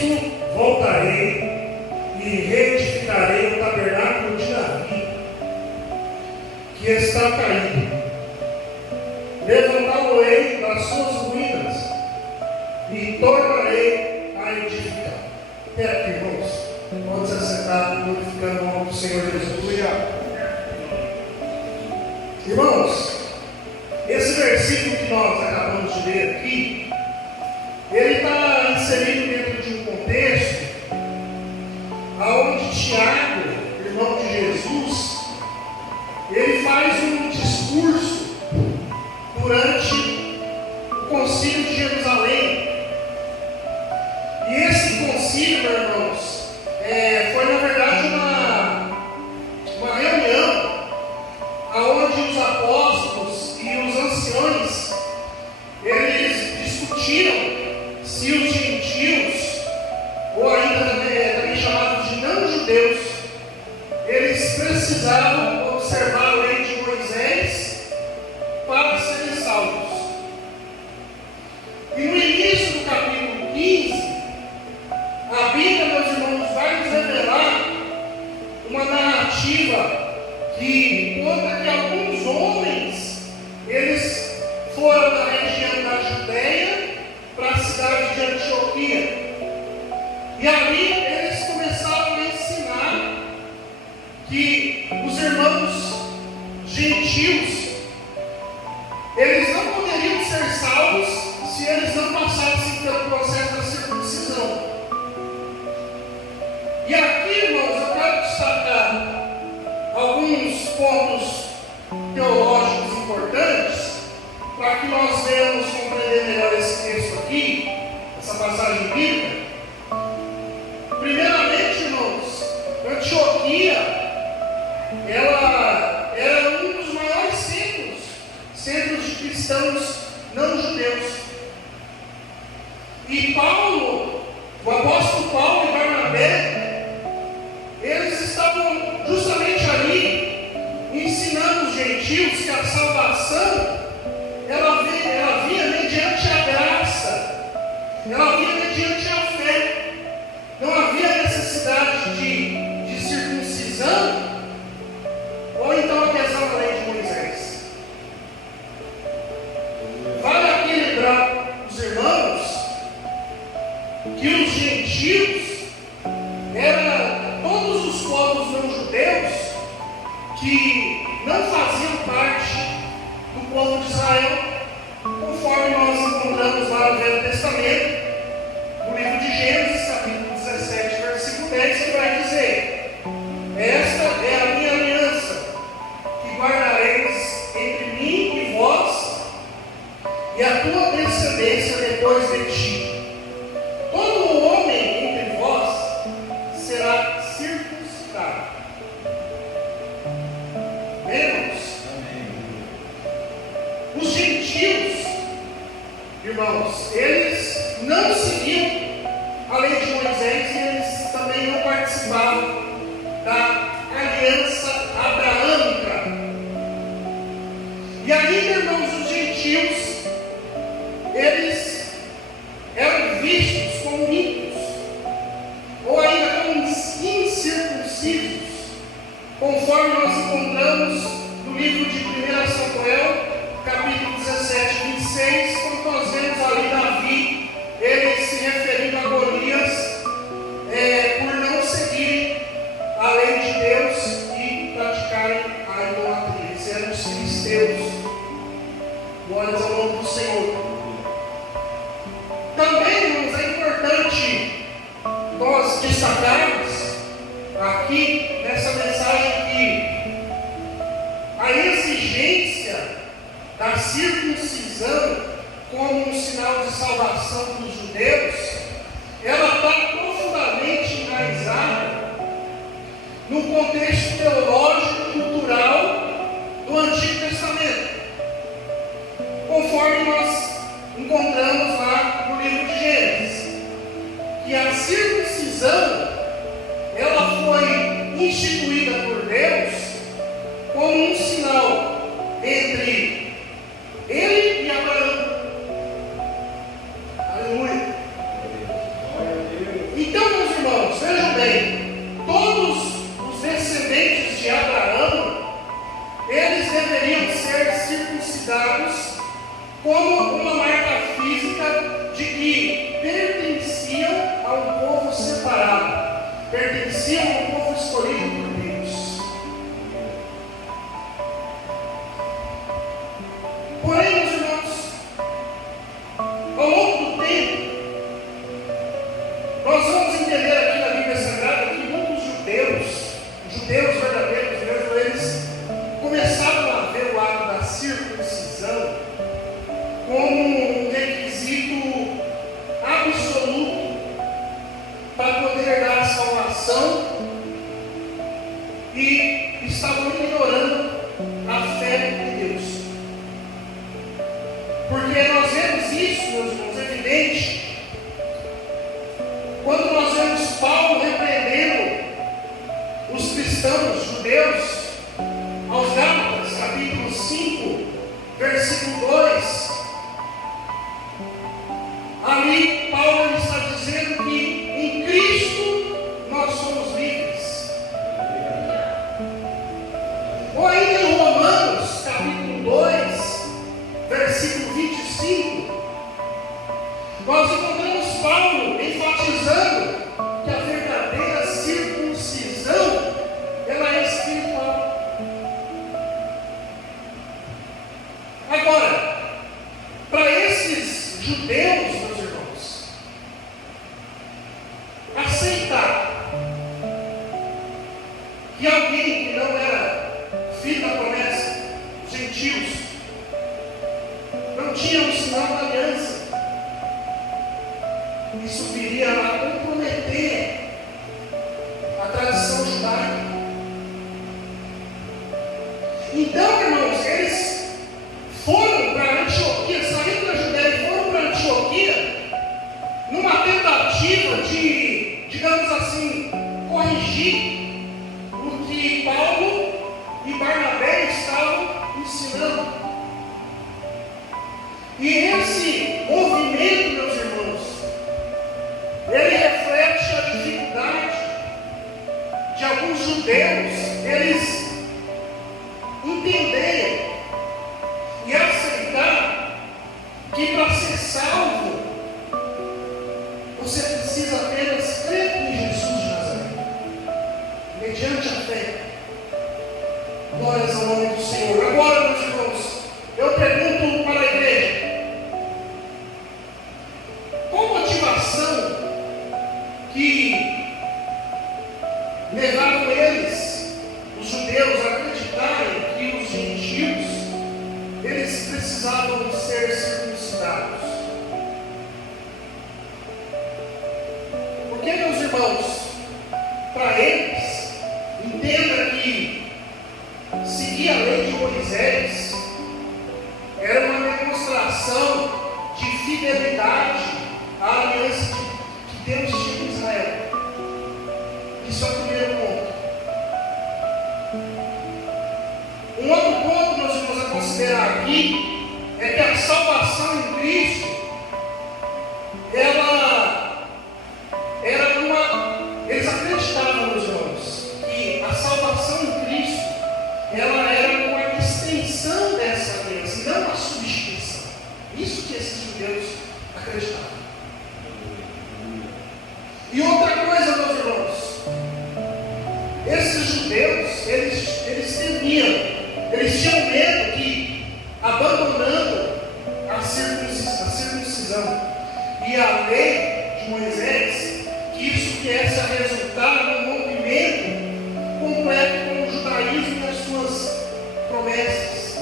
Nisto voltarei e reedificarei o tabernáculo de Davi, que está caído. Levantá-lo-ei das suas ruínas e tornarei a edificar. Até aqui, irmãos. Vamos se assentar glorificando o nome do Senhor Jesus. Irmãos, esse versículo que nós acabamos de ler aqui, ele está inserido dentro de um contexto onde Tiago, irmão de Jesus, ele faz um discurso durante o concílio de Jerusalém. E esse concílio, irmãos, foi na verdade uma reunião onde os apóstolos e os anciões eles discutiram se os gentios, ou ainda também chamados de não-judeus, eles precisavam observar a lei de Moisés para serem salvos. E no início do capítulo 15, a Bíblia, meus irmãos, vai nos revelar uma narrativa que conta que alguns homens, eles foram da região da Judéia para a cidade de Antioquia. E ali eles começaram a ensinar que os irmãos gentios, eles não poderiam ser salvos se eles não passassem pelo processo da circuncisão. E aqui, irmãos, eu quero destacar alguns pontos teológicos importantes para que nós venhamos compreender melhor esse texto aqui, essa passagem bíblica. Primeiramente, irmãos, Antioquia, ela era um dos maiores centros de cristãos não judeus. E Paulo, o apóstolo Paulo e Barnabé, eles estavam justamente ali ensinando os gentios que a salvação ela vinha mediante a graça, ela vinha mediante a fé. Não havia necessidade de circuncisão ou então adesão à lei de Moisés. Vale aqui lembrar os irmãos que os gentios eram todos os povos não judeus que não faziam parte do povo de Israel, conforme nós encontramos lá no Velho Testamento, no livro de Gênesis, capítulo 17, versículo 10, que vai dizer: esta é a minha aliança, que guardareis entre mim e vós, e a tua descendência depois de ti. Todo homem entre vós será circuncidado. Vemos? Os gentios, irmãos, eles não seguiam a lei de Moisés e eles também não participavam da aliança abraâmica. E ainda, irmãos, os gentios, eles eram vistos como ímpios, ou ainda como incircuncisos, conforme nós encontramos no livro de 1 Samuel, capítulo 17, 26, quando nós vemos ali Davi, ele se referindo a Golias, por não seguirem a lei de Deus e praticarem a idolatria. Eles eram os filisteus. Glórias ao nome do Senhor. Também, irmãos, é importante nós destacarmos aqui nessa mensagem que a exigência da circuncisão como um sinal de salvação dos judeus, ela está profundamente enraizada no contexto teológico e cultural do Antigo Testamento, conforme nós encontramos lá no livro de Gênesis, que a circuncisão ela foi instituída por Deus como um sinal entre ele e Abraão. Aleluia. situação e estavam ignorando a fé de Deus. Porque nós vemos isso, meus irmãos, evidente, quando nós vemos Paulo repreendendo os cristãos judeus aos Gálatas, capítulo 5, versículo 2. Ali Paulo está dizendo que em Cristo nós somos livres. Ou ainda em Romanos, capítulo 2, versículo 25, nós encontramos Paulo enfatizando que a verdadeira circuncisão ela é espiritual. Agora, para esses judeus, meus irmãos, aceitar que alguém que não era filho da promessa, gentios, não tinha um sinal da aliança, isso viria a comprometer a tradição judaica. Então, irmãos, eles foram para Antioquia, saíram da Judéia e foram para Antioquia, numa tentativa de, digamos assim, corrigir o que Paulo e Barnabé estavam ensinando. E esse movimento, meus irmãos, ele reflete a dificuldade de alguns judeus, eles entenderem e aceitar que para ser salvo você precisa apenas crer em Jesus de Nazaré, mediante a fé. Glórias ao nome do Senhor. Agora, meus irmãos, eu pergunto para a igreja: qual motivação que levaram eles, os judeus, a acreditarem que os gentios eles precisavam ser circuncidados? Porque, meus irmãos, para eles, entenda que seguir a lei de Moisés era uma demonstração de fidelidade à aliança que Deus tinha com Israel. Isso é o primeiro ponto. Um outro ponto, meus irmãos, a considerar aqui é que a salvação em Cristo, ela era eles acreditavam, meus irmãos, que a salvação em Cristo, ela era uma extensão dessa aliança, não uma substituição. Isso que esses judeus acreditavam. E outra coisa, meus irmãos, esses judeus, eles temiam, eles tinham medo que, abandonando a circuncisão e a lei de Moisés, que isso viesse a resultar num rompimento completo com o judaísmo e as suas promessas.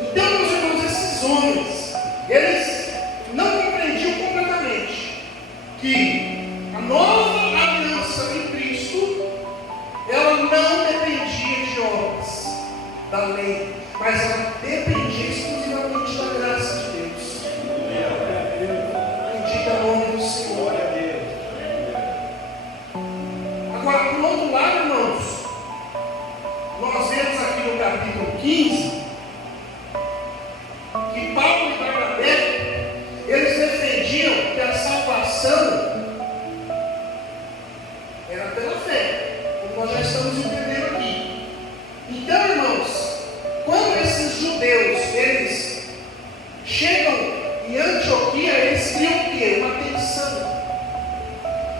Então, meus irmãos, esses homens, eles não compreendiam completamente que a nova aliança em Cristo, ela não dependia de obras da lei, mas ela dependia exclusivamente da graça de Deus. Bendito é o nome do Senhor. Agora, por outro lado, irmãos, nós vemos aqui no capítulo 15 que Paulo e Barnabé, eles defendiam que a salvação era pela fé, como nós já estamos entendendo aqui. Então, irmãos, quando esses judeus, eles chegam em Antioquia, eles criam o quê? Uma tensão.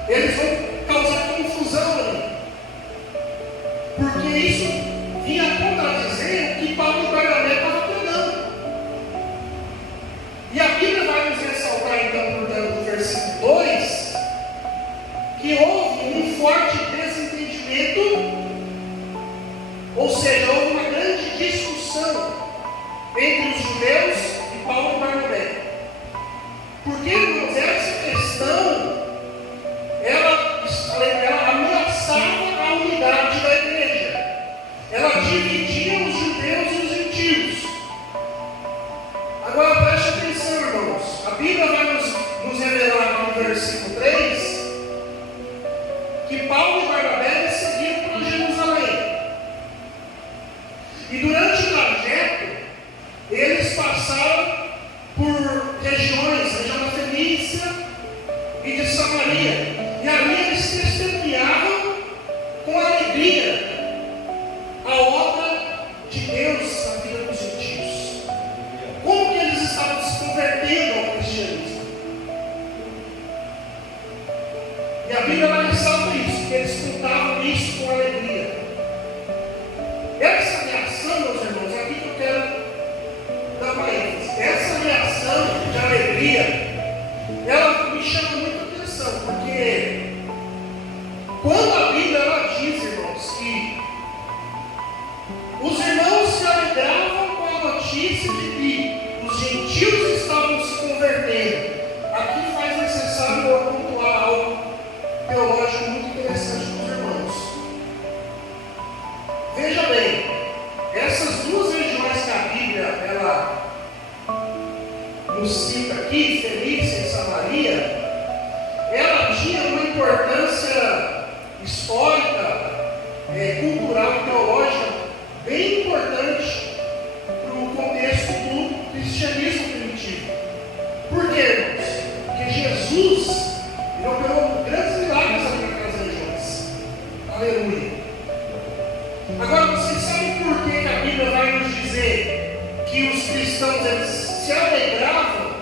Eles vão causar confusão ali, porque isso vinha contradizer o que Paulo e Barnabé estavam pregando. E a Bíblia vai nos ressaltar, então, portanto, no versículo 2, que houve um forte desentendimento, ou seja, houve uma grande discussão entre os judeus e Paulo e Barnabé. Porque, irmãos, essa questão que Paulo e Barnabé seguiram para Jerusalém. E durante o trajeto, eles passaram por regiões, região da Fenícia e de Samaria. E ali eles testemunhavam com alegria a obra de Deus na vida dos gentios. Como que eles estavam se convertendo ao cristianismo? E a Bíblia vai ressaltar isso, que eles contavam isso com alegria. Essa reação, meus irmãos, é aqui que eu quero dar uma ênfase. Essa reação de alegria, ela me chama muita atenção, porque quando a Bíblia ela diz, irmãos, que os irmãos se alegravam com a notícia de que os gentios estavam se convertendo, aqui faz necessário eu pontuar algo teológico muito interessante para os irmãos. Veja bem, essas duas regiões que a Bíblia ela nos cita aqui, Fenícia e Samaria, ela tinha uma importância histórica, cultural e teológica bem importante para o contexto do cristianismo primitivo. Por quê, irmãos? Porque Jesus operou grandes milagres ali naquelas regiões. Aleluia. Agora, vocês sabem por que a Bíblia vai nos dizer que os cristãos eles se alegravam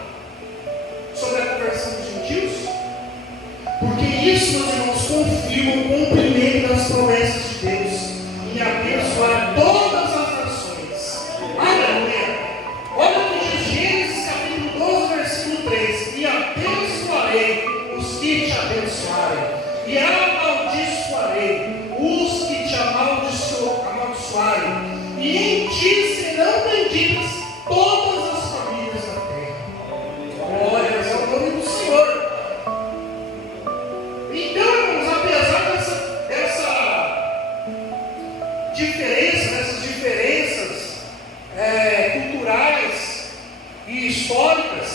sobre a conversão dos gentios? Porque isso, meus irmãos, confirma o cumprimento das promessas de Deus em abençoar todas as nações. Aleluia. Olha o que diz Gênesis capítulo 12, versículo 3: e abençoarei os que te abençoarem, e amaldiçoarei os que te amaldiçoarem, e em ti serão benditas todas as famílias da terra. Glória ao nome do Senhor. Então, irmãos, apesar dessas diferenças culturais e históricas,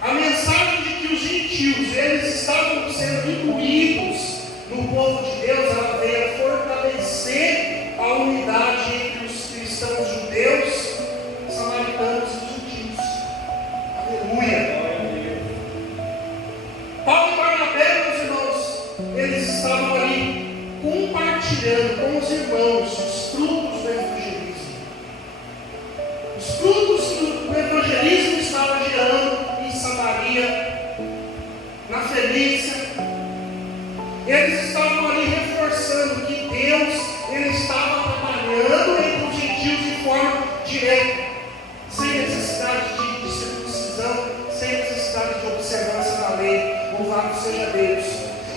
a mensagem de que os gentios eles estavam sendo incluídos no povo de Deus, ela veio a fortalecer a unidade entre os cristãos judeus, samaritanos e gentios. Aleluia. Paulo e Barnabé, meus irmãos, eles estavam ali compartilhando com os irmãos os frutos do evangelismo. Os frutos que o evangelismo estava gerando em Samaria, na Fenícia. Eles estavam ali reforçando que Deus ele estava trabalhando entre os gentios de forma direta, sem necessidade de circuncisão, sem necessidade de observância da lei. Louvado seja Deus.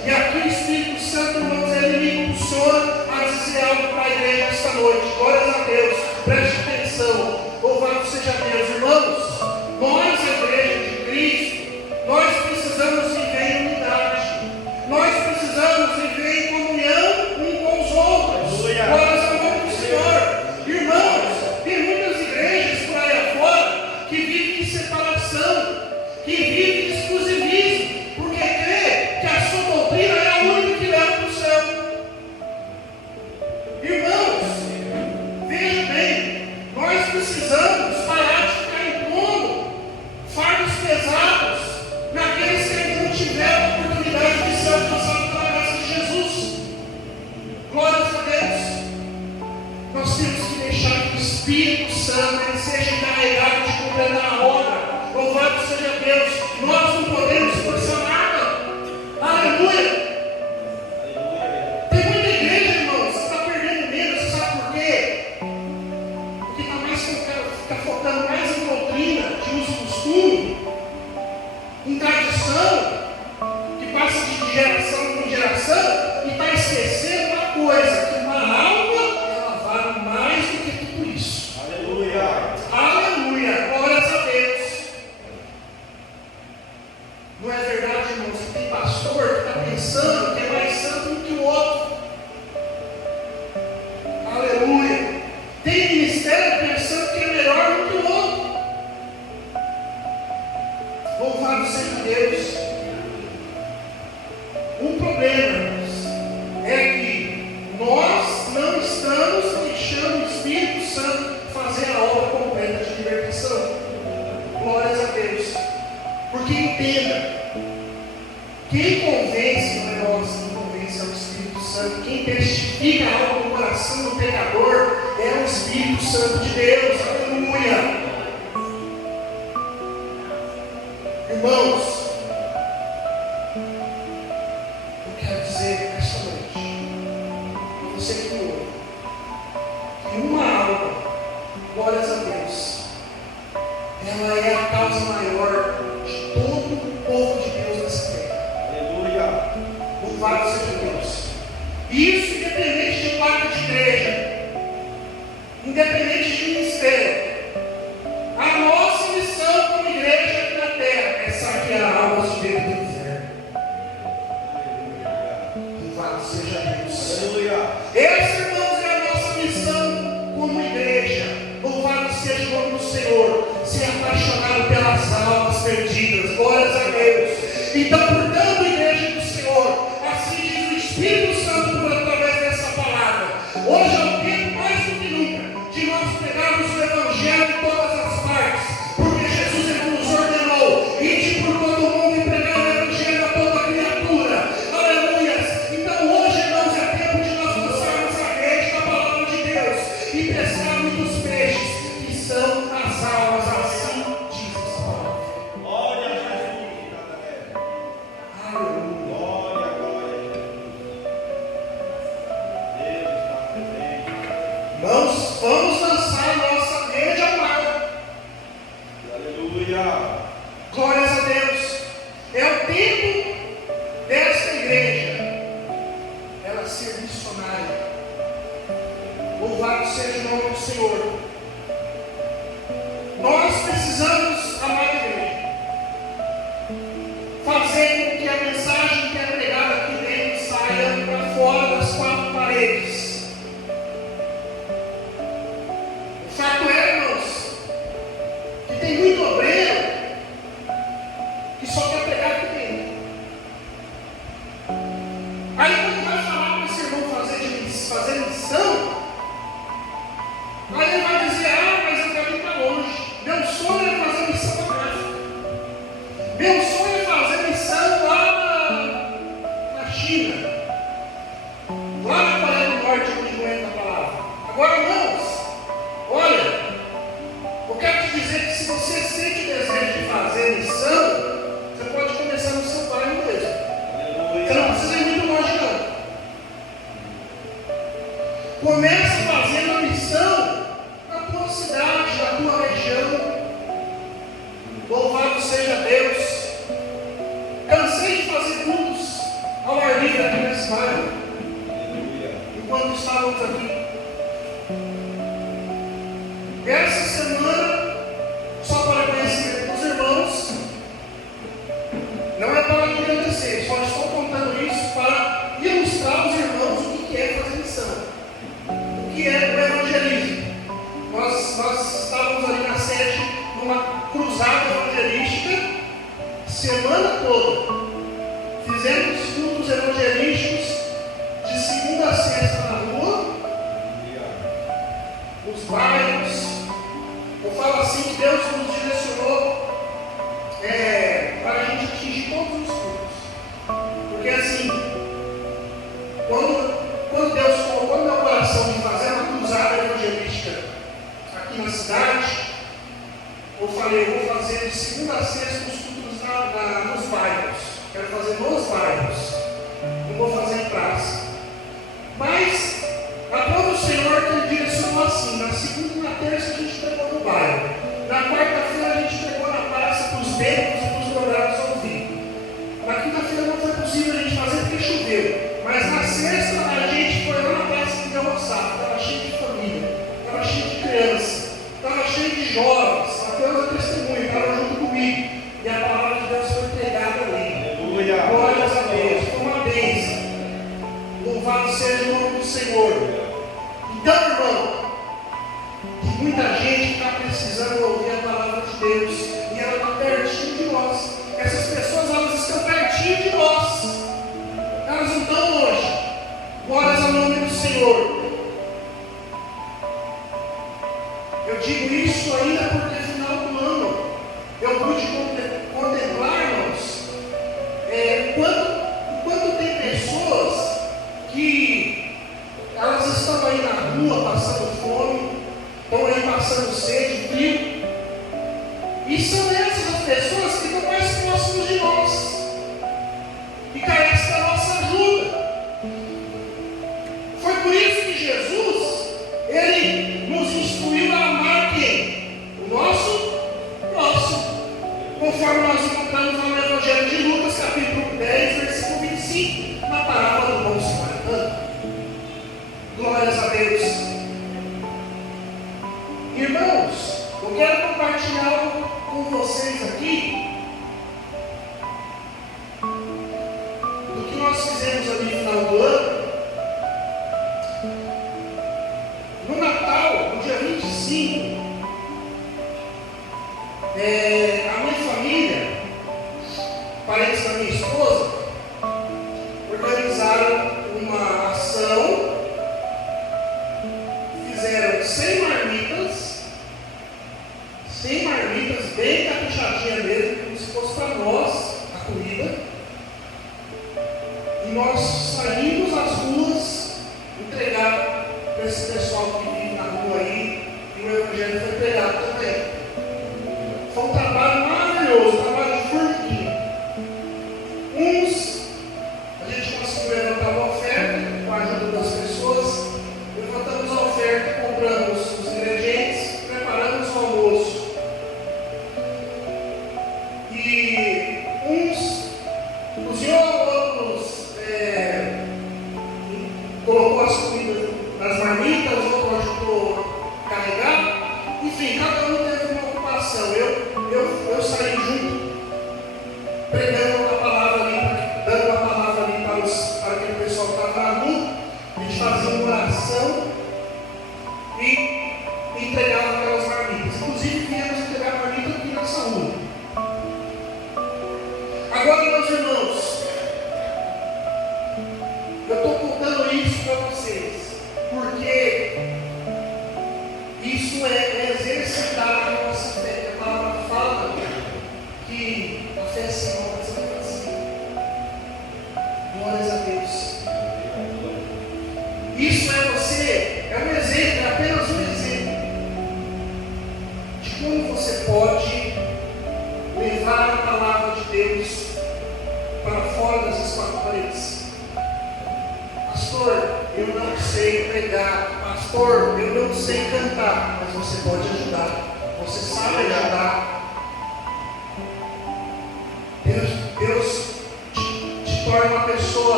E aqui o Espírito Santo, irmãos, ele me impulsiona a dizer algo para a igreja esta noite. Glórias a Deus. Preste atenção. Louvado seja Deus. Irmãos, nós, a igreja de Cristo, nós precisamos viver em unidade. Nós precisamos viver em comunhão um com os outros. Glórias ao nome do Senhor. Irmãos, tem muitas igrejas por aí afora que vivem em separação, que vivem em exclusivismo, porque crê que a sua doutrina é a única que leva para o céu. Irmãos, veja bem, nós precisamos parar de ficar impondo fardos pesados naqueles que ainda não tiveram a oportunidade de ser alcançados pela graça de Jesus. Glórias a Deus. Nós temos que deixar que o Espírito Santo ele seja encarregado de completar a obra. Louvado seja Deus. Nós não podemos forçar nada. Aleluia. Tem muita igreja, irmãos, que está perdendo medo. Você sabe por quê? Porque está focando mais em doutrina, de uso e costume, em tradição, que passa de geração em geração, e está esquecendo uma coisa, que uma alma ela vale mais do que tudo isso. Aleluia. Aleluia. Santo. Quem testifica algo no coração do pecador é o Espírito Santo de Deus. Aleluia. Irmãos, eu quero dizer esta noite, para você que me ouve, que uma alma, glórias a Deus, ela é a causa maior de todo o povo de Deus nessa terra. Aleluia. Louvado seja Deus. Isso independente de placa de igreja, independente de ministério. A nossa missão como igreja aqui na terra é saquear almas de dentro do inferno. Louvado seja Deus. Aleluia. Essa, irmãos, é a nossa missão como igreja. Louvado seja o nome do Senhor. Ser apaixonado pelas almas perdidas. Glórias a Deus. Então, portanto, igreja do Senhor, assim diz o Espírito Santo por através dessa palavra. Hoje é o tempo mais do que nunca de nós pegarmos o Evangelho em todas as partes, porque Jesus ele nos ordenou ir por todo mundo e pregar o Evangelho a toda criatura. Aleluia. Então hoje, irmãos, é tempo de nós lançarmos a rede da palavra de Deus e pescarmos dos peixes que são as almas. Assim diz essa palavra. Glória a Jesus. Aleluia. Glória, glória. Deus está presente. Vamos lançar a nossa rede ao mar. Aleluia. Glórias a Deus. É o tempo desta igreja ela ser missionária. Louvado seja o nome do Senhor. Nós precisamos, amada igreja, fazer com que a mensagem que é pregada aqui dentro saia para fora das quatro paredes. O fato é, irmãos, que tem muito obreiro que só quer pregar aqui dentro. Aí quando vai falar para esse irmão fazer missão, aí ele vai dizer, mas eu quero ir para longe. Meu sonho é fazer missão na África. Meu sonho é fazer missão lá na China, lá na Coreia do Norte, onde não entra a palavra. Agora, irmãos, olha, eu quero te dizer que se você sente o desejo de fazer missão, você pode começar no seu bairro mesmo. Você não precisa ir muito longe, não. Comece fazendo a missão na tua cidade, na tua região. Louvado seja Deus. Cansei de fazer cultos ao ar livre aqui nesse bairro. Enquanto estávamos aqui. Essa semana, só para conhecer os irmãos, não é para agradecer, só estou contando isso para ilustrar os irmãos o que é fazer missão, o que é o evangelismo. Nós estávamos ali na sede, numa cruzada evangelística, semana toda. Fizemos cultos evangelísticos de segunda a sexta na rua, nos bairros. Eu falo assim que Deus nos direcionou para a gente atingir todos os cultos. Porque assim, quando Deus colocou no meu coração de fazer uma cruzada evangelística aqui na cidade, eu falei, eu vou fazer de segunda a sexta os cultos nos bairros. Quero fazer nos bairros. Não vou fazer em praça. Mas a prova do Senhor que Ele direcionou assim: na segunda e na terça a gente pregou no bairro. Na quarta-feira a gente pregou na praça para os bêbados e para os drogados ao vivo. Na quinta-feira não foi possível a gente fazer porque choveu. Mas na sexta a gente foi lá na praça de Roçado. Estava cheio de família, estava cheio de criança, estava cheio de jovens. Mateus é testemunho, estava junto comigo. E a palavra de Deus foi pregada ali. Aleluia. Glórias a Deus. Foi uma bênção. Louvado seja o nome do Senhor. Então, irmão, muita gente está precisando ouvir a palavra de Deus. E ela está pertinho de nós. Essas pessoas, elas estão pertinho de nós. Elas não estão longe. Glórias ao nome do Senhor. Eu digo isso ainda porque no final do ano eu pude contemplar, irmãos, enquanto tem pessoas que que elas estão aí na rua passando fome, estão aí passando sede, frio. E são essas as pessoas que estão mais próximas de nós, que carecem da nossa ajuda. Foi por isso que Jesus, Ele nos instruiu a amar quem? O nosso próximo. Conforme nós encontramos no Evangelho de Lucas, capítulo 10, versículo 25, na parábola do bom samaritano. Glórias a Deus. Irmãos, eu quero compartilhar algo com vocês aqui do que nós fizemos ali no final do ano. No Natal, no dia 25, a minha família, parentes da minha esposa, organizaram uma ação, fizeram 100 marmitas, bem caprichadinha mesmo, como se fosse para nós, a comida. E nós saímos às ruas entregar para esse pessoal que vive na rua aí, e o Evangelho foi pregado também. Foi um trabalho maravilhoso, um trabalho de formiguinha. A gente conseguiu levantar uma oferta com a ajuda das pessoas, levantamos a oferta, compramos os ingredientes, preparamos o almoço. E uns cozinhou, outros colocou as comidas nas marmitas, outro ajudou a carregar. Enfim, cada um teve uma ocupação. Eu saí junto, pregando a palavra ali, dando a palavra ali para aquele pessoal que estava na rua. A gente fazia uma oração e entregava aquelas marmitas. Inclusive, viemos entregar a marmita aqui nessa rua. Agora, meus irmãos, eu estou contando isso para vocês, porque isso é exercitar a nossa fé. A palavra fala que a fé sem obras é vazia. Glórias a Deus. Isso é um exemplo, é apenas um exemplo de como você pode levar a palavra de Deus para fora dessas quatro paredes. Pastor, eu não sei pregar. Pastor, eu não sei cantar. Mas você pode ajudar. Você sabe ajudar. Deus te torna uma pessoa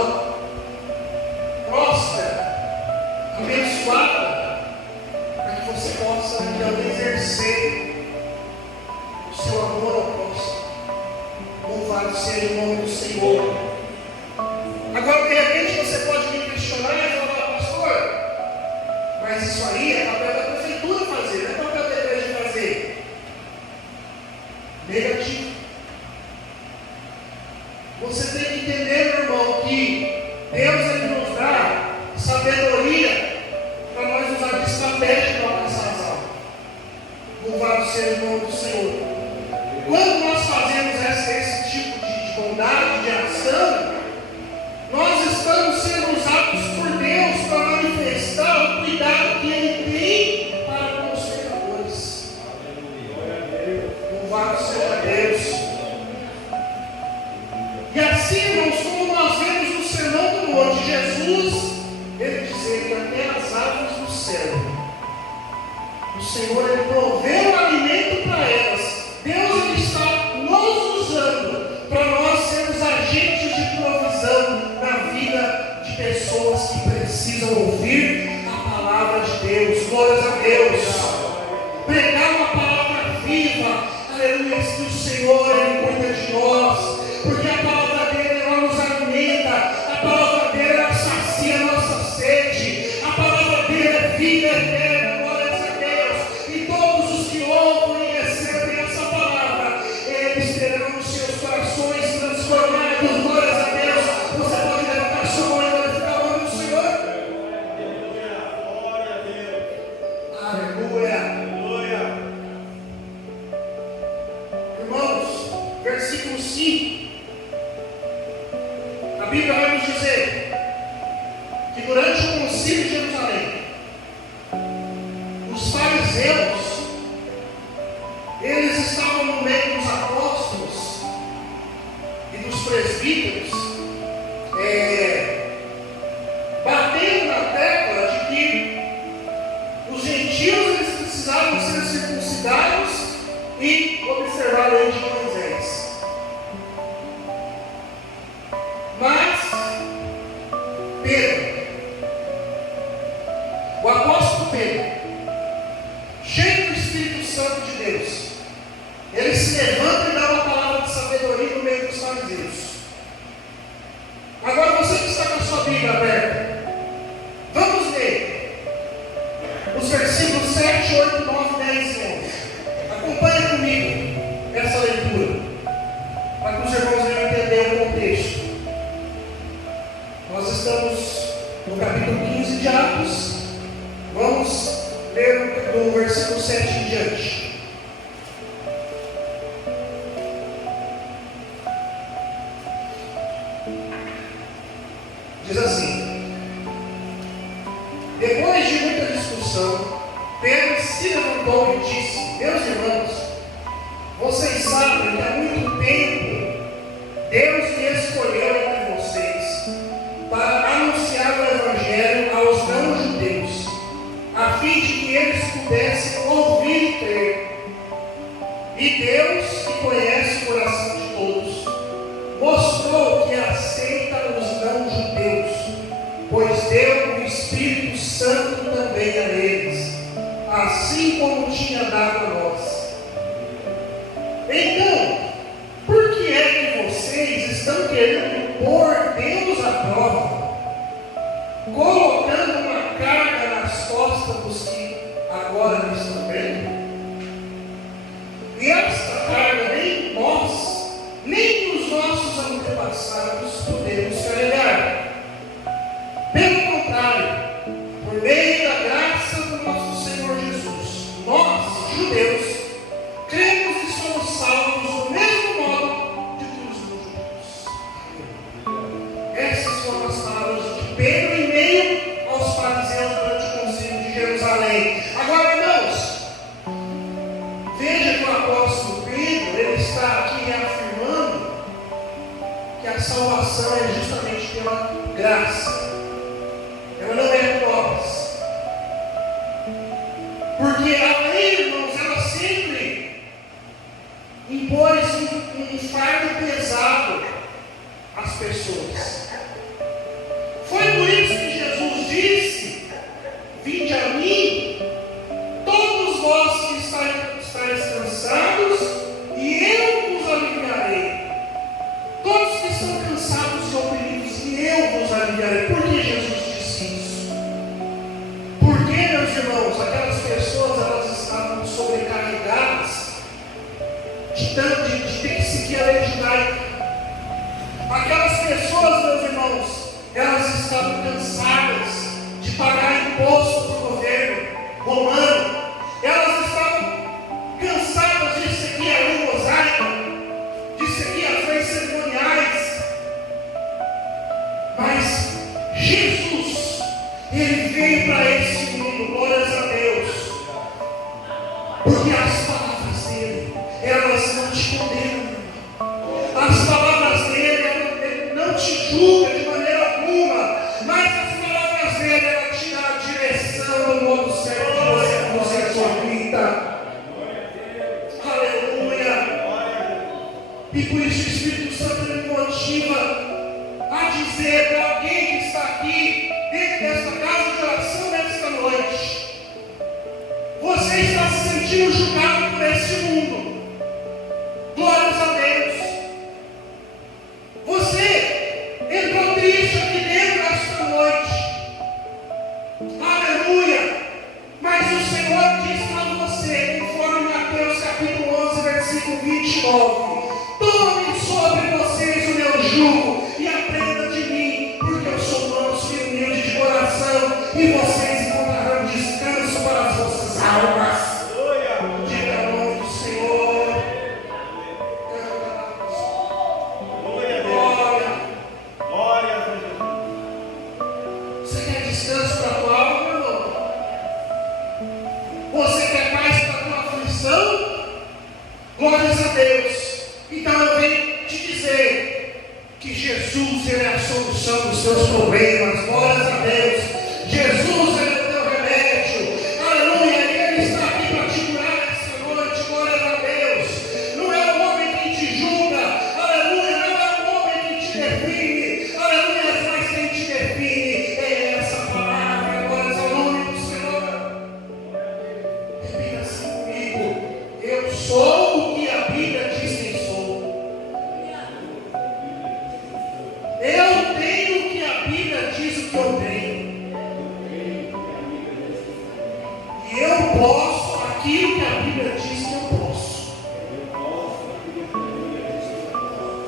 próspera, abençoada, para que você possa então exercer o seu amor ao próximo. Louvado seja o nome do Senhor. Agora, de repente, você pode me questionar e falar: pastor, mas isso aí é papel da prefeitura fazer, não é papel da igreja fazer. Negativo. Você tem que entender, meu irmão, que Deus é que nos dá sabedoria para nós usar de estratégia para alcançar as almas. Louvado seja o nome do Senhor. Quando nós fazemos esse tipo de bondade, de ação, nós estamos sendo usados por Deus para manifestar o cuidado que Ele tem para com os pecadores. Louvado seja Deus. E assim, irmãos, como nós vemos no Sermão do Monte, Jesus, Ele dizer que até as aves do céu, o Senhor, Ele proveu o alimento para elas. Deus, Ele está nos usando para nós sermos agentes de provisão na vida de pessoas que precisam ouvir a palavra de Deus. Glórias a Deus. Pregar uma palavra viva. Aleluia. Que o Senhor, Ele cuida de nós. Porque a palavra dele, ela nos alimenta. A palavra dele, ela sacia a nossa sede. A palavra dele é vida eterna. Glórias a Deus. E todos os que ouvem e recebem essa palavra, eles terão os seus corações transformados. Glórias a Deus. Você pode levantar sua mão e glorificar o nome do Senhor. Glória a Deus. Aleluia. Irmãos, versículo 5. A Bíblia vai nos dizer que durante o concílio de Jerusalém, os fariseus, eles estavam no meio dos apóstolos e dos presbíteros, batendo na tecla de que os gentios eles precisavam ser circuncidados e observar a lei de Moisés. Mas Pedro, o apóstolo Pedro, cheio do Espírito Santo de Deus, ele se levanta e dá uma palavra de sabedoria no meio dos fariseus. Agora você que está com a sua Bíblia aberta, vamos ler os versículos 7, 8, 9, 10 e 11. Acompanhe comigo essa leitura, para que os irmãos venham entender o contexto. Nós estamos no capítulo 15 de Atos. Vamos ler do versículo 7 em diante. Diz assim: depois de muita discussão, Pedro se levantou e disse: meus irmãos, vocês sabem que há muito tempo Deus me escolheu entre vocês para anunciar o Evangelho aos não-judeus, a fim de que eles pudessem ouvir e crer. E Deus, que conhece o coração de todos, mostrou que aceita os não-judeus, pois deu o Espírito Santo também a eles, assim como tinha dado a nós. Então, por que é que vocês estão querendo pôr Deus à prova, colocando uma carga nas costas dos que agora não estão vendo? E esta carga nem nós, nem os nossos antepassados podemos carregar. Pelo contrário, por meio da graça do nosso Senhor Jesus, nós, judeus, cremos e somos salvos do mesmo modo de que os não-judeus. Essas foram as palavras de Pedro em meio aos fariseus durante o concílio de Jerusalém. Agora, irmãos, veja que o apóstolo Pedro, ele está aqui reafirmando que a salvação é justamente pela graça. Ela não é por obras. Porque a lei, irmãos, ela sempre impôs um fardo pesado às pessoas. Foi por isso que Jesus disse: vinde a mim, todos vós que estáis cansados, e eu vos aliviarei. Todos que estão cansados e oprimidos, e eu vos aliviarei. Por que Jesus disse isso? Porque, meus irmãos, aquelas pessoas, elas estavam sobrecarregadas de ter que seguir a lei judaica. Aquelas pessoas, meus irmãos, elas estavam cansadas de pagar imposto para o governo romano. Elas estavam cansadas de seguir a lei mosaica, de seguir as leis cerimoniais. Mas Jesus, Ele veio para esse mundo, glórias a Deus, porque as palavras dele, elas não te condenam. As palavras dele, ele não te julga de maneira alguma, mas as palavras dele, ela te dá a direção do modo certo de você conduzir a sua vida. Aleluia! E por isso o Espírito Santo me motiva a dizer para alguém que está aqui dentro desta casa de oração nesta noite: você está se sentindo julgado por esse mundo. Glórias a Deus. Você entrou triste aqui dentro desta noite. Aleluia. Mas o Senhor diz para você, conforme Mateus capítulo 11, versículo 29: tomem sobre vocês o meu jugo e aprendam de mim, porque eu sou manso e humilde de coração, e vocês encontrarão descanso para as vossas almas. Diga o nome do Senhor. Glória. Você quer descanso para a tua alma, meu irmão? Você quer paz para a tua aflição? Glórias a Deus. Então eu venho te dizer que Jesus, Ele é a solução dos seus problemas. Glórias a Deus. Jesus, Ele é o teu remédio. Aleluia. Ele está aqui para te curar nessa noite. Glórias a Deus. Não é o homem que te julga. Aleluia. Não é o homem que te define. Aleluia. Mas quem te define é essa palavra. Glórias ao nome do Senhor. Repita assim comigo. Eu sou o que a Bíblia diz que sou. Eu tenho o que a Bíblia diz o que eu tenho. E eu posso aquilo que a Bíblia diz que eu posso.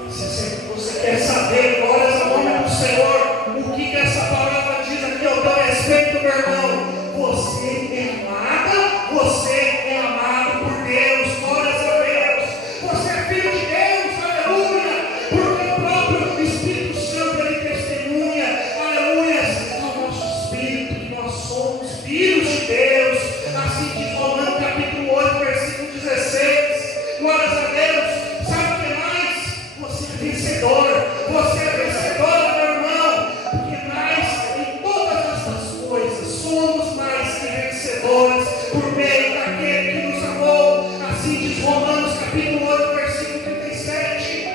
Você quer saber, glórias ao nome do Senhor, o que essa palavra diz aqui ao teu respeito, meu irmão? Você é amada, você é amado por Deus, glórias a Deus. Você é filho de Deus, aleluia, porque o próprio Espírito Santo ele testemunha, aleluia, ao nosso espírito que nós somos filhos de Deus. Assim diz Romanos capítulo 8, versículo 16. Glórias a Deus. Sabe o que mais? Você é vencedor. Você é vencedor, meu irmão. Porque nós, em todas essas coisas, somos mais que vencedores por meio daquele que nos amou. Assim diz Romanos capítulo 8, versículo 37.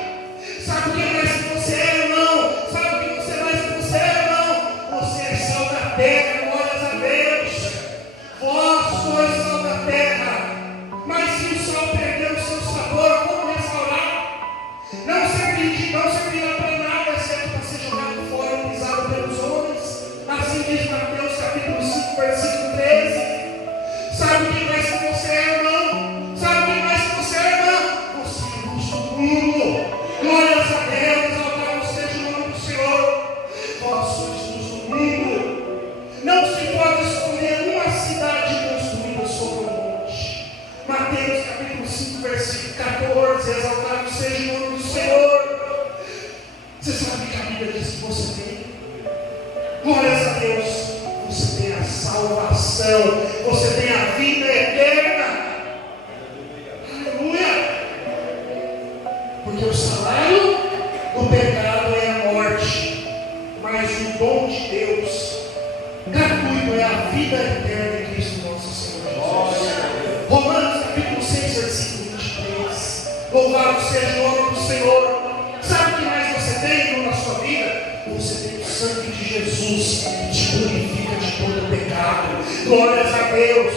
Sabe o que mais que você é, irmão? Sabe o que mais que você é, irmão? Você é sal da terra. Glórias a Deus. Vós sois sal da terra. Mas se o sal perder o seu sabor, como restaurar? Não servirá para nada, exceto para ser jogado fora e pisado pelos homens. Assim diz Mateus capítulo 5, versículo 13. Sabe o que mais que você é, irmão? Sabe o que mais que você é, irmão? Você é luz do mundo. Glórias a Deus, exaltado seja o nome do Senhor. Vós sois luz do mundo. Não se pode escolher uma cidade construída sobre um monte. Mateus capítulo 5, versículo 14. Exaltado seja o nome do Senhor. Você sabe o que a Bíblia diz que você tem? Glórias a Deus. Você tem a salvação. Você tem a vida eterna. Aleluia. Porque o salário do pecado é a morte, mas o dom de Deus gratuito é a vida eterna em Cristo nosso Senhor Jesus. Romanos capítulo 6, versículo 23. Louvado seja o nome do Senhor. Sabe o que mais você tem na sua vida? Você tem o sangue de Jesus que te purifica de todo pecado. Glórias a Deus.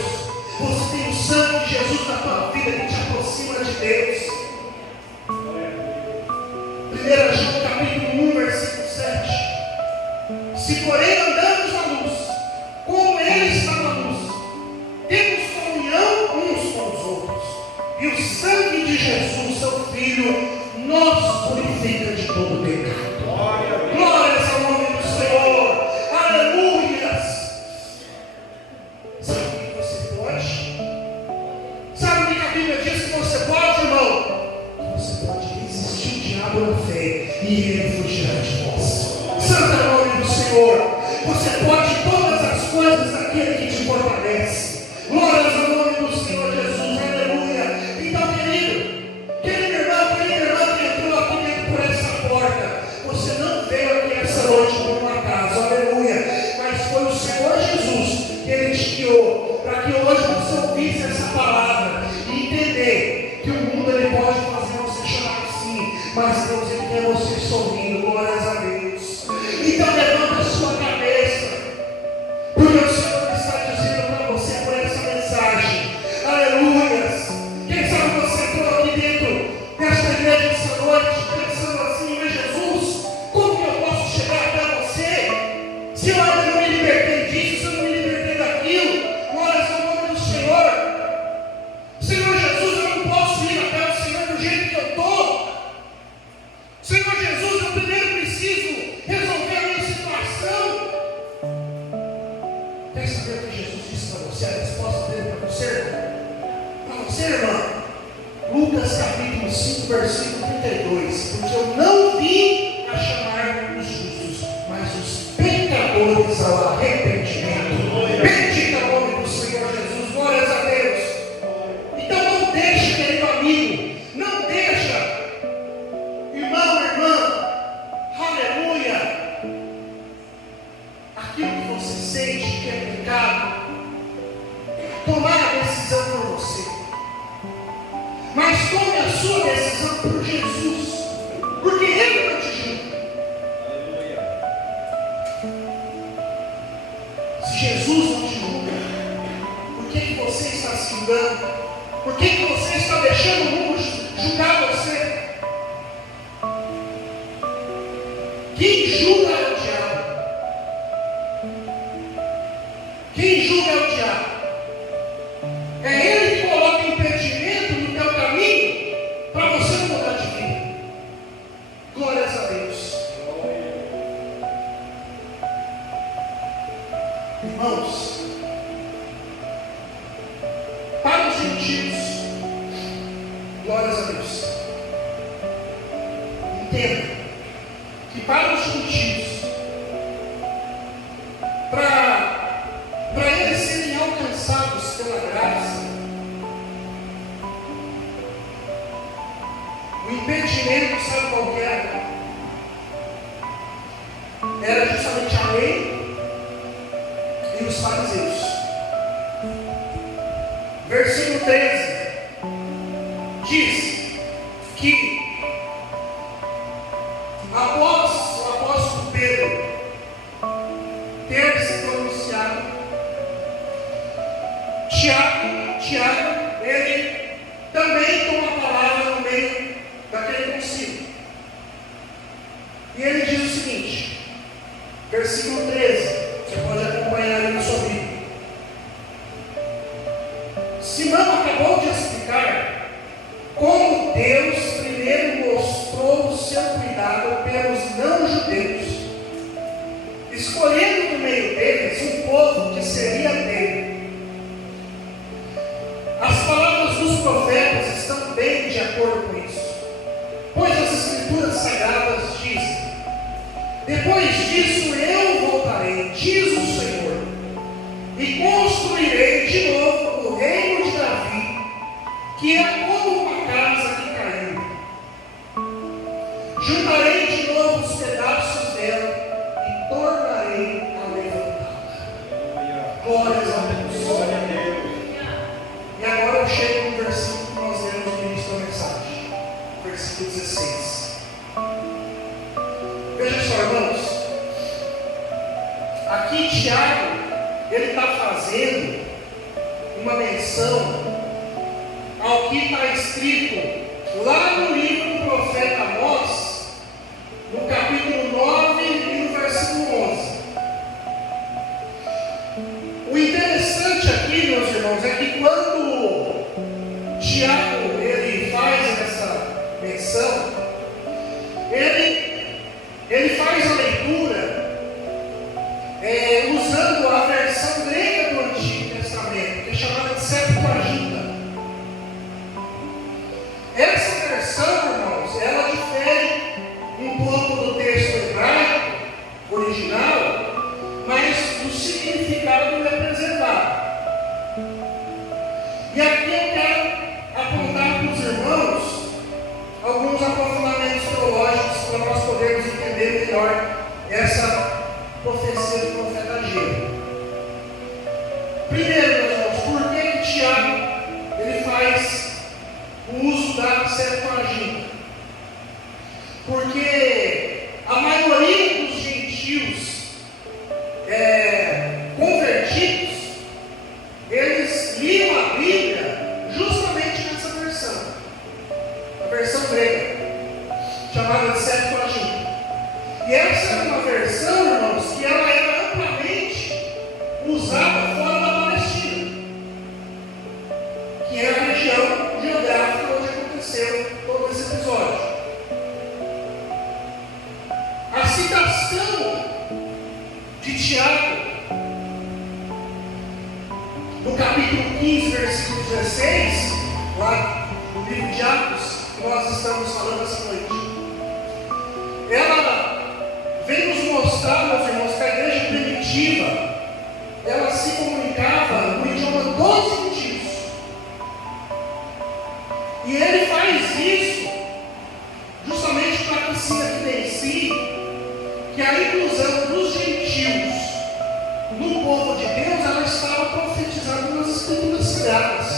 Você tem o sangue de Jesus na tua vida que te aproxima de Deus. 1 João capítulo 1, versículo 7. Se porém andamos na luz, como Ele está na luz, temos comunhão uns com os outros. E o sangue de Jesus, seu Filho, nos purifica de todo pecado. Glórias ao nome do Senhor. Aleluias. Sabe o que você pode? Sabe o que a Bíblia diz que você pode, irmão? Você pode resistir o diabo na fé e ele fugirá de nós. Santo é o nome do Senhor. Você pode todas as coisas daquele que te fortalece. Glórias ao nome do Senhor Jesus. Aleluia. Então, querido irmão que entrou aqui dentro por essa porta, você não veio aqui essa noite por um acaso. Aleluia. Mas foi o Senhor Jesus que Ele te guiou para que hoje você ouvisse essa palavra e entender que o mundo ele pode fazer você chorar sim, mas Deus ele quer você sorrindo. Glórias a Deus. Então levanta a sua cabeça, porque o Senhor está dizendo para você por essa mensagem. Aleluias. Quem sabe você entrou aqui dentro desta igreja essa noite pensando assim: mas Jesus, como que eu posso chegar até você se eu ainda não me libertei disso, se eu não me libertei daquilo? Glórias ao nome do Senhor. Senhor Jesus, eu não posso ir até o Senhor do jeito que eu estou. Senhor Jesus, eu primeiro preciso resolver a minha situação. Quer saber o que Jesus disse para você? A resposta dele para você? Para você, irmão? Lucas capítulo 5, versículo 32. Porque eu não vim a chamar os justos, mas os pecadores ao arrependimento. tomar a decisão por você. Mas tome a sua decisão por Jesus, porque Ele não te julga. Se Jesus não te julga, por que você está se julgando? Por que você está deixando o mundo julgar você? Quem julga é o diabo. Quem julga é o diabo. É ele que coloca impedimento no teu caminho para você não mudar de vida. Glórias a Deus. Irmãos, para os gentios, glórias a Deus, entenda que para os gentios, para eles serem alcançados pela graça, o impedimento, sabe qual que era? Era justamente a lei e os fariseus. Versículo 13 diz que após o apóstolo Pedro ter se pronunciado, Tiago, ele também toma a palavra no meio daquele concílio. E ele diz o seguinte, versículo 13, você pode acompanhar aí na sua Bíblia. Simão acabou de explicar como Deus primeiro mostrou o seu cuidado pelos não-judeus, escolhendo no meio deles um povo que seria dele. As palavras dos profetas estão bem de acordo com isso, pois as Escrituras Sagradas dizem: depois disso eu voltarei, diz o Senhor, e construirei de novo o reino de Davi, que é como uma casa que caiu. Juntarei de novo os pedaços dela e tornarei a levantá-la. Glórias a Deus. E agora eu chego no versículo que nós lemos no início da mensagem, versículo 16. Veja só, irmãos, aqui Tiago, ele está fazendo uma menção ao que está escrito lá no livro do profeta Amós, no capítulo 9 e no versículo 11. O interessante aqui, meus irmãos, é que quando Tiago ele faz essa menção, ele faz a leitura usando a versão grega do Antigo Testamento, que é chamada de Septuaginta. Essa versão, irmãos, ela difere um pouco do texto hebraico original, mas o significado é preservado. E aqui eu quero apontar para os irmãos alguns aprofundamentos teológicos para nós podermos entender melhor essa profecia do profeta Ageu. Primeiro, meus irmãos, por que Tiago ele faz o uso da Septuaginta? Porque a maioria dos gentios convertidos, eles liam a Bíblia justamente nessa versão, a versão grega, chamada de Septuaginta. E essa é uma versão, irmãos, que ela era amplamente usada fora da Palestina, que é a região geográfica onde aconteceu todo esse episódio. A citação de Tiago, no capítulo 15, versículo 16, lá no livro de Atos, que nós estamos falando essa noite, ela vem nos mostrar, meus irmãos, que a igreja primitiva, ela se comunicava no idioma dos gentios. E ele faz isso justamente para que se evidencie que a inclusão dos gentios no povo de Deus, ela estava profetizando nas Escrituras. Escrituras Sagradas.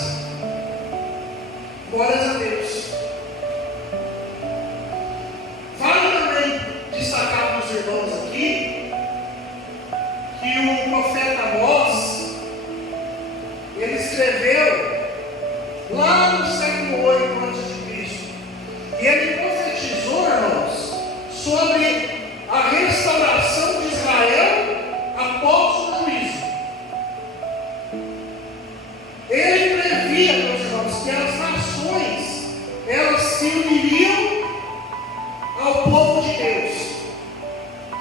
Glórias a Deus. Vale também destacar para os irmãos aqui que o profeta Amós, ele escreveu lá no século 8 a.C. E ele profetizou, irmãos, sobre a restauração de Israel após o juízo. Ele previa, meus irmãos, que as nações, elas se uniriam ao povo de Deus,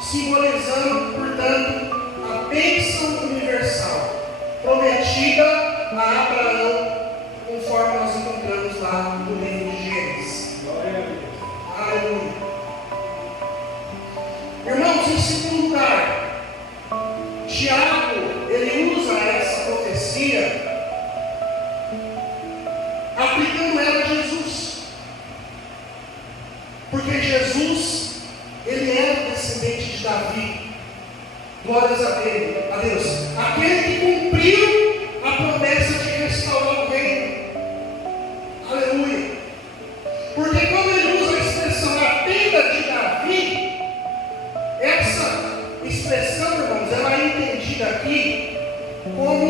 simbolizando, portanto, a bênção universal prometida a Abraão, conforme nós encontramos lá no livro de Gênesis. Aleluia. Irmãos, em segundo lugar, Tiago, ele usa essa profecia aplicando ela a Jesus, porque Jesus, ele era descendente de Davi. Glórias a Deus, aquele que cumpriu a promessa de restaurar o reino. Aleluia. Porque quando ele usa a expressão a tenda de Davi, essa expressão, irmãos, ela é entendida aqui como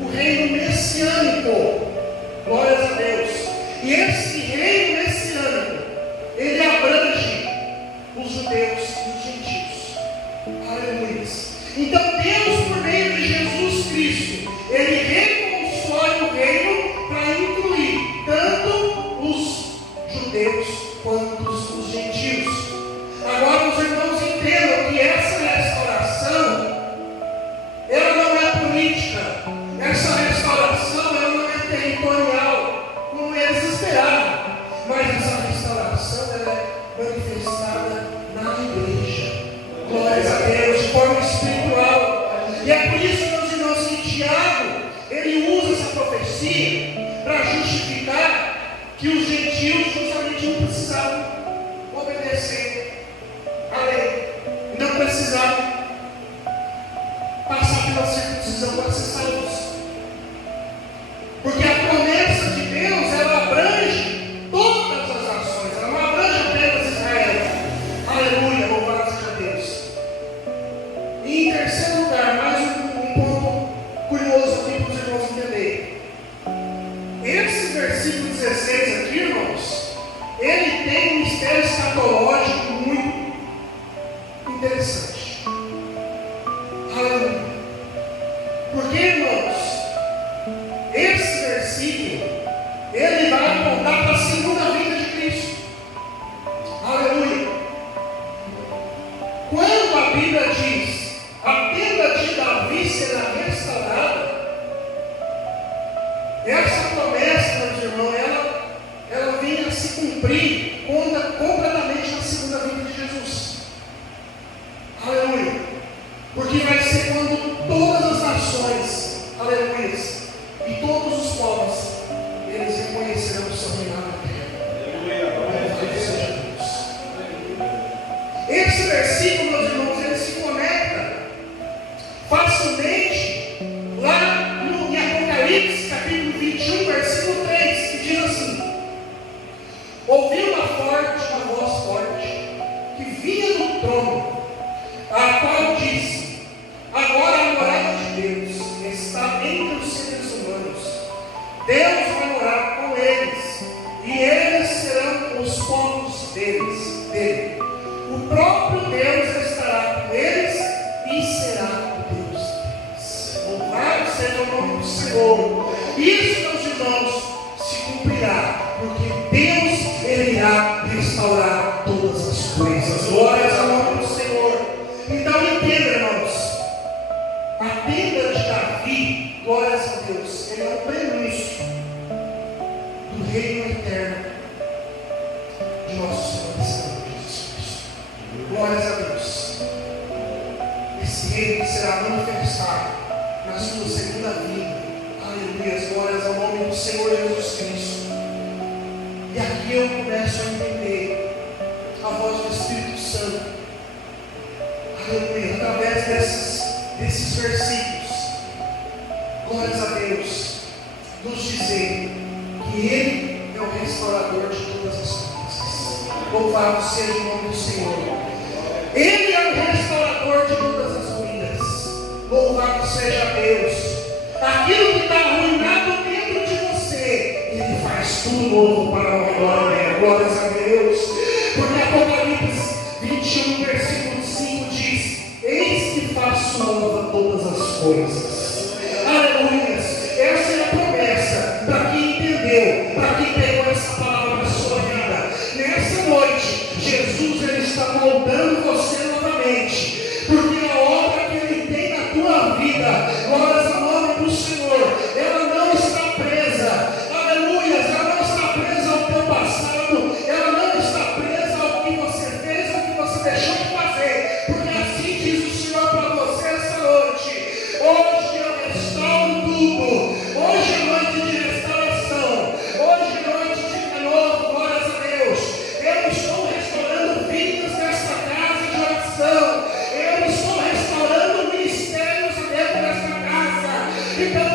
o reino messiânico. Glórias a Deus. E esse reino messiânico, ele abrange os judeus e os gentios. Aleluia. Então Deus, por meio de Jesus Cristo, ele reconstrói o reino para incluir tanto os judeus quanto os gentios. Agora os irmãos entendam que essa restauração, ela não é política, essa restauração ela não é territorial, como eles esperavam, mas essa restauração ela é manifestada na igreja. Glórias a Deus, de forma espiritual. E é por isso, meus irmãos, que Tiago, ele usa essa profecia para justificar que os gentios justamente não precisavam obedecer a lei, não precisavam passar pela circuncisão para ser salvos, porque a promessa de Deus, ela abrange todas as nações, ela não abrange apenas Israel. Aleluia, louvado seja Deus. E em terceiro lugar, mais um ponto curioso aqui para os irmãos entenderem. Esse versículo 16 aqui, irmãos, ele tem um mistério escatológico muito interessante. Aleluia. Porque, irmãos, esse versículo, ele vai apontar para a segunda vinda de Cristo. Aleluia. Quando a Bíblia diz, a tenda de Davi será restaurada, essa promessa, meus irmãos, ela vem a se cumprir completamente na segunda vinda de Jesus. Aleluia. Porque vai ser quando todas as nações, aleluia, e todos os povos, eles reconhecerão o seu reinado eterno. Louvado seja Deus. Esse versículo, meus irmãos, ele se conecta facilmente lá em Apocalipse, capítulo 21, versículo 3, que diz assim: ouvi uma voz forte, que vinha do trono, a qual disse: agora a morada de Deus está entre os seres humanos. Deus vai morar com eles, e eles serão os povos dele. O próprio Deus estará com eles e será o Deus deles. Louvado seja o nome do Senhor. Isso, meus irmãos, se cumprirá, porque Deus, ele irá restaurar todas as coisas. Glórias ao nome do Senhor. Então entenda, irmãos, a tenda de Davi, glórias a Deus, ele é um prenúncio do reino eterno de nosso Senhor e Salvador Jesus Cristo. Glórias a Deus. Esse reino será manifestado na sua segunda vinda. Aleluia, glórias ao nome do Senhor Jesus Cristo. E aqui eu começo a entender a voz do Espírito Santo. Aleluia, através desses versículos. glórias a Deus, nos dizer que Ele é o restaurador de todas as coisas. Louvado seja o nome do Senhor. Ele é o restaurador de todas as ruínas. Louvado seja Deus. Aquilo que está arruinado dentro de você, Ele faz tudo novo para a glória. Glórias a Deus. Porque Apocalipse 21, versículo 5 diz: eis que faço nova todas as coisas. Aleluias. Essa é a promessa para quem entendeu, para quem pegou essa palavra na sua vida. Nessa noite, Jesus ele está moldando você novamente, porque a obra que Ele tem na tua vida, glórias ao nome do Senhor, ela não está presa. Aleluias. Ela não está presa ao teu passado, ela não está presa ao que você fez, ao que você deixou de fazer, porque assim diz o Senhor para você essa noite: hoje eu restauro tudo. Hoje é noite de restauração. Hoje é noite de renovo. Glórias a Deus. Eu estou restaurando vidas nesta casa de oração. Eu estou restaurando ministérios dentro desta casa. Então